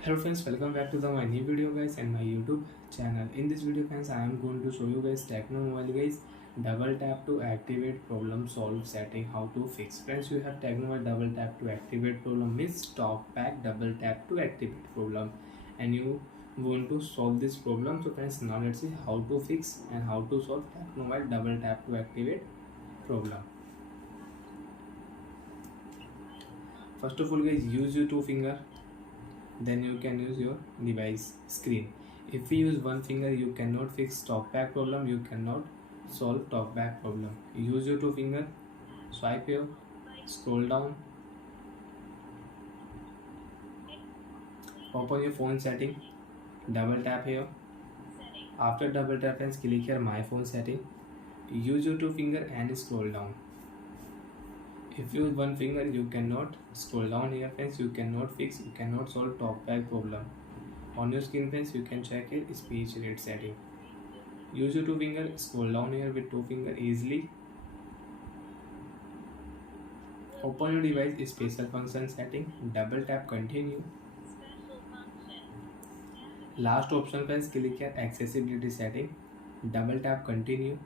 Hello friends, welcome back to my new video guys and my YouTube channel. In this video friends, I am going to show you guys Tecno Mobile guys double tap to activate problem solve setting how to fix. Friends, you have Tecno Mobile double tap to activate problem means TalkBack double tap to activate problem, and you want to solve this problem. So friends, now let's see how to fix and how to solve Tecno Mobile double tap to activate problem. First of all guys, use your two finger, then you can use your device screen. If you use one finger, you cannot fix TalkBack problem, you cannot solve TalkBack problem. Use your two finger, swipe here, scroll down, open your phone setting, double tap here. After double tap friends, click here my phone setting. Use your two finger and scroll down. If you use one finger, you cannot scroll down here friends, you cannot fix, you cannot solve TalkBack problem. On your screen friends, you can check here speech rate setting. Use your two finger, scroll down here with two finger easily. Open your device special function setting, double tap continue. Last option friends, click here accessibility setting, double tap continue.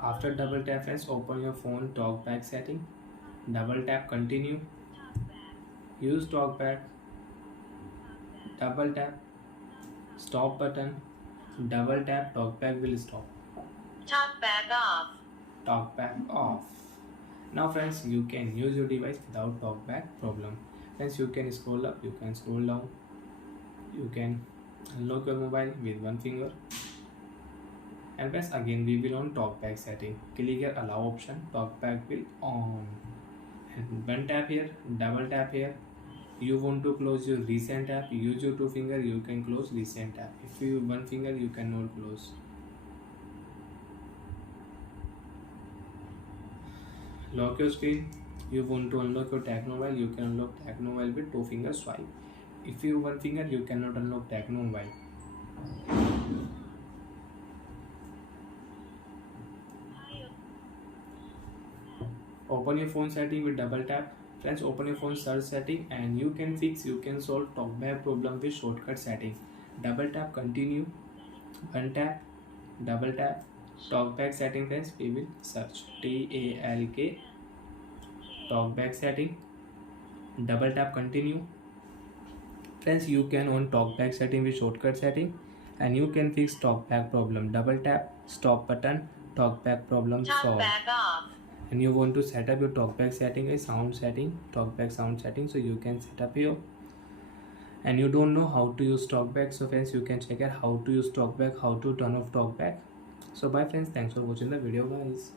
After double tap friends, open your phone TalkBack setting, double tap continue. Use TalkBack, double tap, stop button, double tap, TalkBack will stop. TalkBack off. TalkBack off. Now friends, you can use your device without TalkBack problem. Friends, you can scroll up, you can scroll down, you can unlock your mobile with one finger. And friends, again we will on TalkBack setting. Click here allow option, TalkBack will on. And one tap here, double tap here. You want to close your recent app, use your two finger, you can close recent app. If you use one finger, you cannot close. Lock your screen. You want to unlock your Tecno Mobile, you can unlock Tecno Mobile with two finger swipe. If you use one finger, you cannot unlock Tecno Mobile. Open your phone setting with double tap. Friends, open your phone search setting and you can fix, you can solve TalkBack problem with shortcut setting. Double tap continue, one tap, double tap, TalkBack setting friends, we will search TALK, TalkBack setting, double tap continue. Friends, you can on TalkBack setting with shortcut setting and you can fix TalkBack problem. Double tap, stop button, TalkBack problem solved. TalkBack off. And you want to set up your TalkBack setting, a sound setting, TalkBack sound setting, so you can set up here. And you don't know how to use TalkBack, so friends, you can check out how to use TalkBack, how to turn off TalkBack. So bye friends, thanks for watching the video guys.